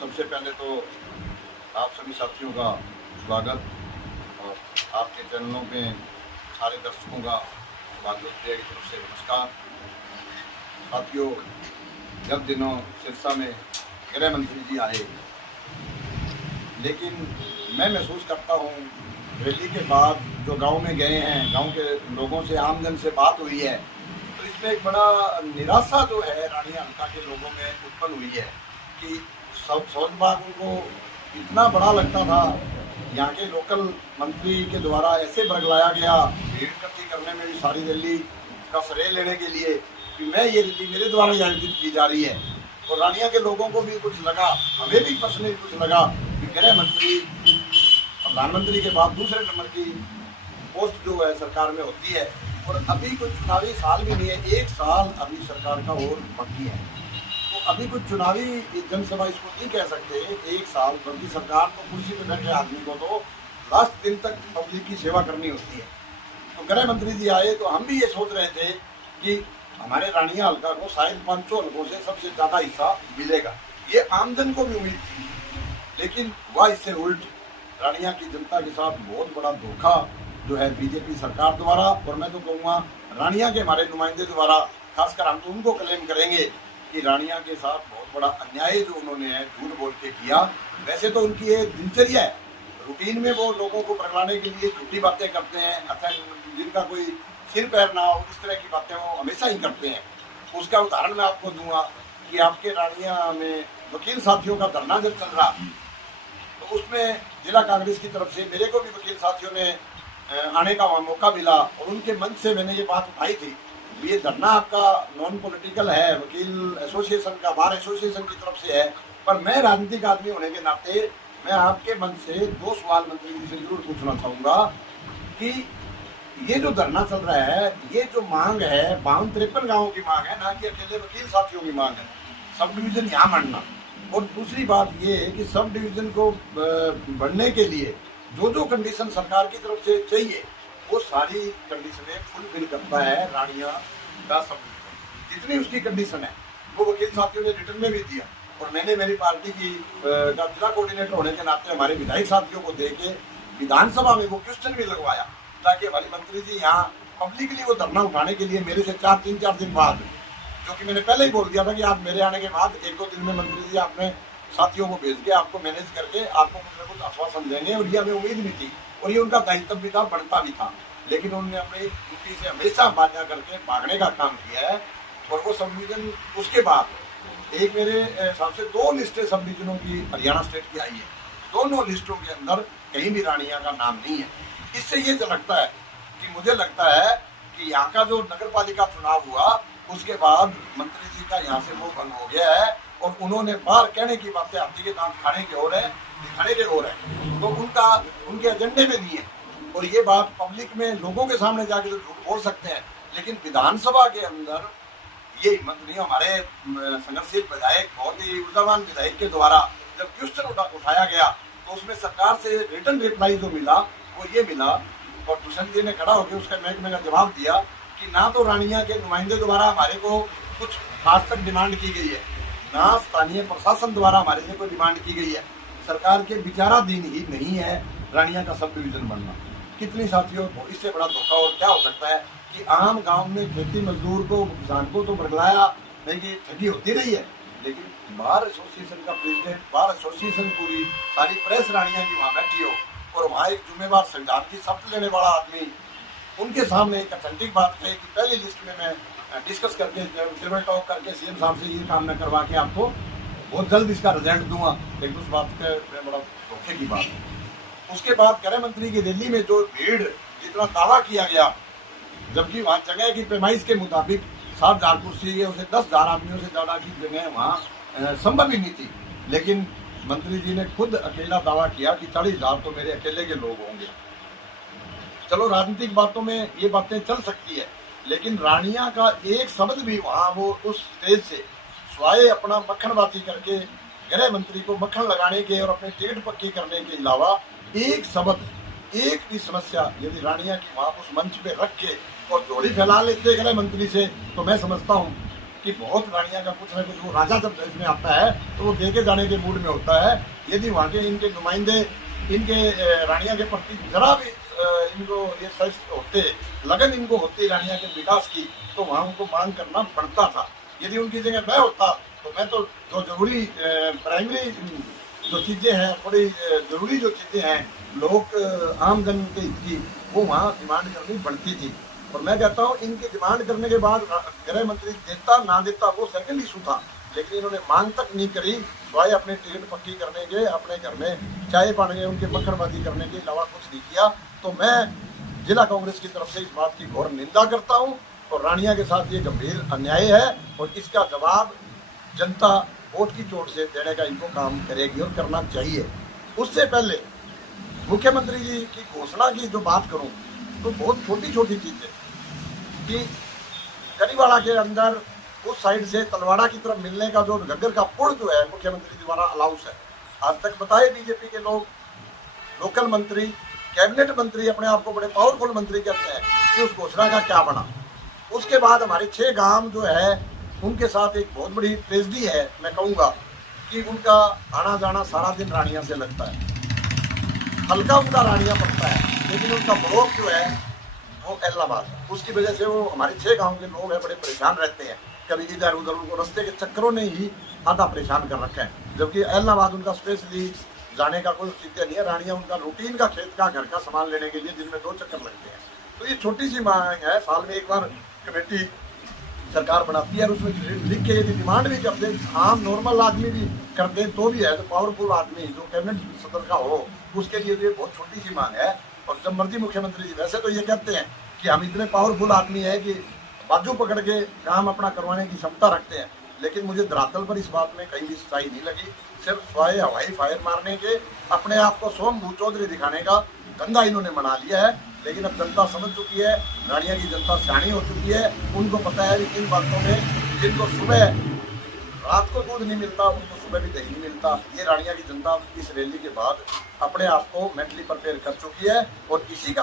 सबसे पहले तो आप सभी साथियों का स्वागत और आपके चैनलों में सारे दर्शकों का भागवत की तरफ से नमस्कार। साथियों, जब दिनों सिरसा में गृह मंत्री जी आए, लेकिन मैं महसूस करता हूँ रैली के बाद जो गांव में गए हैं, गांव के लोगों से, आमजन से बात हुई है, तो इसमें एक बड़ा निराशा जो है रानिया हल्का के लोगों में उत्पन्न हुई है कि सौजबाग उनको इतना बड़ा लगता था। यहाँ के लोकल मंत्री के द्वारा ऐसे बरगलाया गया, भीड़ इकट्ठी करने में भी सारी रैली का श्रेय लेने के लिए कि मैं ये रैली मेरे द्वारा ही आयोजित की जा रही है। और रानिया के लोगों को भी कुछ लगा, हमें भी पर्सनली कुछ लगा कि गृह मंत्री प्रधानमंत्री के बाद दूसरे नंबर की पोस्ट जो है सरकार में होती है। और अभी कुछ चुनावी साल भी नहीं है, 1 साल अभी सरकार का और बाकी है, तो अभी कुछ चुनावी जनसभा इसको नहीं कह सकते 1 साल, बल्कि सरकार तो कुर्सी पे बैठे आदमी को तो लास्ट दिन तक पब्लिक की सेवा करनी होती है। तो गृह मंत्री जी आए तो हम भी ये सोच रहे थे कि हमारे रानिया हल्का को शायद 500 हल्कों से सबसे ज़्यादा हिस्सा मिलेगा, ये आमजन को भी उम्मीद थी। लेकिन हुआ इससे उल्ट। रानिया की जनता के साथ बहुत बड़ा धोखा जो है बीजेपी सरकार द्वारा, और मैं तो कहूँगा रानिया के हमारे नुमाइंदे द्वारा, खासकर हम तो उनको क्लेम करेंगे कि रानिया के साथ बहुत बड़ा अन्याय जो उन्होंने है झूठ बोल के किया। वैसे तो उनकी ये दिनचर्या है, रूटीन में वो लोगों को भड़काने के लिए झूठी बातें करते हैं, अथवा जिनका कोई सिर पैर ना हो इस तरह की बातें वो हमेशा ही करते हैं। उसका उदाहरण मैं आपको दूंगा कि आपके रानिया में वकील साथियों का धरना जब चल रहा तो उसमें जिला कांग्रेस की तरफ से मेरे को भी वकील साथियों ने आने का मौका मिला, और उनके मंच से मैंने ये बात उठाई थी, ये धरना आपका नॉन पॉलिटिकल है, वकील एसोसिएशन का, बार एसोसिएशन की तरफ से है, पर मैं राजनीतिक आदमी होने के नाते मैं आपके मन से 2 सवाल मंत्री जी से जरूर पूछना चाहूँगा कि ये जो धरना चल रहा है, ये जो मांग है 52-53 गाँवों की मांग है, ना कि अकेले वकील साथियों की मांग है, सब डिवीजन यहाँ बढ़ना। और दूसरी बात ये है कि सब डिवीजन को बढ़ने के लिए जो जो कंडीशन सरकार की तरफ से चाहिए वो सारी कंडीशनें फुलफिल करता है रानिया का सब डिवीजन। जितनी उसकी कंडीशन है वो वकील साथियों ने रिटर्न में भी दिया, और मैंने मेरी पार्टी की का जिला कोऑर्डिनेटर होने के नाते हमारे विधायक साथियों को दे के विधानसभा में वो क्वेश्चन भी लगवाया, ताकि हमारे मंत्री जी यहाँ पब्लिकली वो धरना उठाने के लिए मेरे से 3-4 दिन बाद, जो कि मैंने पहले ही बोल दिया था कि आप मेरे आने के बाद 1-2 दिन में मंत्री जी आपने साथियों को भेज के आपको मैनेज करके आपको कुछ न कुछ आश्वासन देंगे, और ये हमें उम्मीद भी थी और ये उनका दायित्व भी था, बढ़ता भी था। लेकिन उन्होंने अपनी ड्यूटी से हमेशा बाधा करके भागने का काम किया है। और वो सब डिवीजन उसके बाद एक मेरे हिसाब से 2 लिस्टें सब डिवीजनों की हरियाणा स्टेट की आई है, दोनों लिस्टों के अंदर कहीं भी रानिया का नाम नहीं है। इससे ये लगता है कि मुझे लगता है कि यहाँ का जो नगर पालिका चुनाव हुआ उसके बाद मंत्री जी का यहाँ से वो बंद हो गया है, और उन्होंने बाहर कहने की बातें हाथी के दांत खाने के हो रहे हैं, दिखाने के हो रहे हैं, तो उनके एजेंडे में नहीं है। और ये बात पब्लिक में लोगों के सामने जाके तो झूठ बोल सकते हैं, लेकिन विधानसभा के अंदर ये हिम्मत नहीं। हमारे संघर्षशील विधायक, बहुत ही ऊर्जावान विधायक के द्वारा जब क्वेश्चन उठाया गया तो उसमें सरकार से रिटर्न रिप्लाई जो मिला वो ये मिला, और दुष्यंत जी ने खड़ा होकर उसका महकमे का जवाब दिया कि ना तो रानिया के नुमाइंदे द्वारा हमारे को कुछ आज तक डिमांड की गई है, ना स्थानीय प्रशासन द्वारा हमारे से कोई डिमांड की गई है, सरकार के विचाराधीन ही नहीं है रानिया का सब डिवीजन बनना। कितनी साथियों को इससे बड़ा धोखा और क्या हो सकता है कि आम गांव में खेती मजदूर को, किसान को तो बरगलाया नहीं कि ठगी होती रही है, लेकिन बार एसोसिएशन का प्रेसिडेंट, बार एसोसिएशन पूरी सारी प्रेस रानिया की वहाँ बैठी हो, और वहाँ एक जिम्मेवार संविधान की शपथ लेने वाला आदमी उनके सामने एक अथेंटिक बात कही कि पहली लिस्ट में मैं डिस्कस करके टेबल टॉक करके सीएम साहब से ये काम मैं करवा के आपको बहुत जल्द इसका रिजल्ट दूंगा, लेकिन उस बात के बड़ा धोखे की बात है। उसके बाद गृह मंत्री की रैली में जो भीड़, जितना दावा किया गया, जबकि वहाँ जगह की पैमाइश के मुताबिक 7,000 कुर्सी है, उसे 10,000 आदमियों से ज़्यादा की जगह वहाँ संभव ही नहीं थी, लेकिन मंत्री जी ने खुद अकेला दावा किया कि 40,000 तो मेरे अकेले के लोग होंगे। चलो राजनीतिक बातों में ये बातें चल सकती है, लेकिन रानिया का एक शब्द भी वहाँ वो उस स्टेज से स्वाय अपना मक्खनबाजी करके गृह मंत्री को मक्खन लगाने के और अपने टिकट पक्की करने के अलावा एक शब्द, एक भी समस्या यदि रानिया की वहाँ उस मंच पे रख के और जोड़ी फैला लेते गृह मंत्री से, तो मैं समझता हूँ कि बहुत रानियां का कुछ ना कुछ, वो राजा जब इसमें आता है तो वो दे के जाने के मूड में होता है। यदि वहाँ के इनके नुमाइंदे इनके रानियां के प्रति जरा भी इनको ये सच होते, लगन इनको होती रानियां के विकास की, तो वहाँ उनको मांग करना पड़ता था। यदि उनकी जगह मैं होता तो मैं तो जो जरूरी प्राइमरी जो चीज़ें हैं, बड़ी जरूरी जो चीज़ें हैं लोग आम जन के हित की, वो वहाँ डिमांड करनी पड़ती थी। और मैं कहता हूँ इनकी डिमांड करने के बाद गृह मंत्री देता ना देता वो सेकंड इशू था, लेकिन इन्होंने मांग तक नहीं करी, स्वाय अपने टिकट पक्की करने के, अपने घर में चाय पाने, उनके मक्खरबाजी करने के अलावा कुछ नहीं किया। तो मैं जिला कांग्रेस की तरफ से इस बात की घोर निंदा करता हूँ और रानिया के साथ ये गंभीर अन्याय है और इसका जवाब जनता वोट की चोट से देने का इनको काम करेगी और करना चाहिए। उससे पहले मुख्यमंत्री जी की घोषणा की जो बात करूं तो बहुत छोटी छोटी चीजें कि करीवाड़ा के अंदर उस साइड से तलवाड़ा की तरफ मिलने का जो घग्गर का पुल जो है मुख्यमंत्री द्वारा अलाउंस है, आज तक बताए बीजेपी के लोग, लोकल मंत्री, कैबिनेट मंत्री अपने आप को बड़े पावरफुल मंत्री कहते हैं कि उस घोषणा का क्या बना। उसके बाद हमारे 6 गांव जो है उनके साथ एक बहुत बड़ी ट्रेजेडी है, मैं कहूँगा कि उनका आना जाना सारा दिन रानिया से लगता है, हल्का उनका रानिया पड़ता है, लेकिन उनका ब्लॉक जो है वो इलाहाबाद है। उसकी वजह से वो हमारे 6 गांव के लोग हैं बड़े परेशान रहते हैं, कभी इधर उधर, उनको रास्ते के चक्करों ने ही आधा परेशान कर रखा है, जबकि इलाहाबाद उनका स्पेशली जाने का कोई औचित्य नहीं है। रानिया उनका रूटीन का खेत का घर का सामान लेने के लिए दिन में 2 चक्कर लगते हैं। तो ये छोटी सी मांग है, साल में एक बार कमेटी सरकार बनाती है और उसमें लिख के यदि डिमांड भी करते, आम नॉर्मल आदमी भी करते तो भी है, तो पावरफुल आदमी जो कैबिनेट सदर का हो उसके लिए ये बहुत छोटी सी मांग है। और जब मर्जी मुख्यमंत्री जी वैसे तो ये कहते हैं कि हम इतने पावरफुल आदमी है कि बाजू पकड़ के काम अपना करवाने की क्षमता रखते हैं, लेकिन मुझे धरातल पर इस बात में कहीं भी सच्चाई नहीं लगी। सिर्फ स्वाय हवाई फायर मारने के, अपने आप को सोम भू चौधरी दिखाने का धंधा इन्होंने बना लिया है। लेकिन अब जनता समझ चुकी है, रानिया की जनता सियानी हो चुकी है, उनको पता है कि इन बातों में जिनको सुबह रात को दूध नहीं मिलता उनको सुबह भी दही नहीं मिलता। ये रानिया की जनता इस रैली के बाद अपने आप को मेंटली प्रिपेयर कर चुकी है और इसी का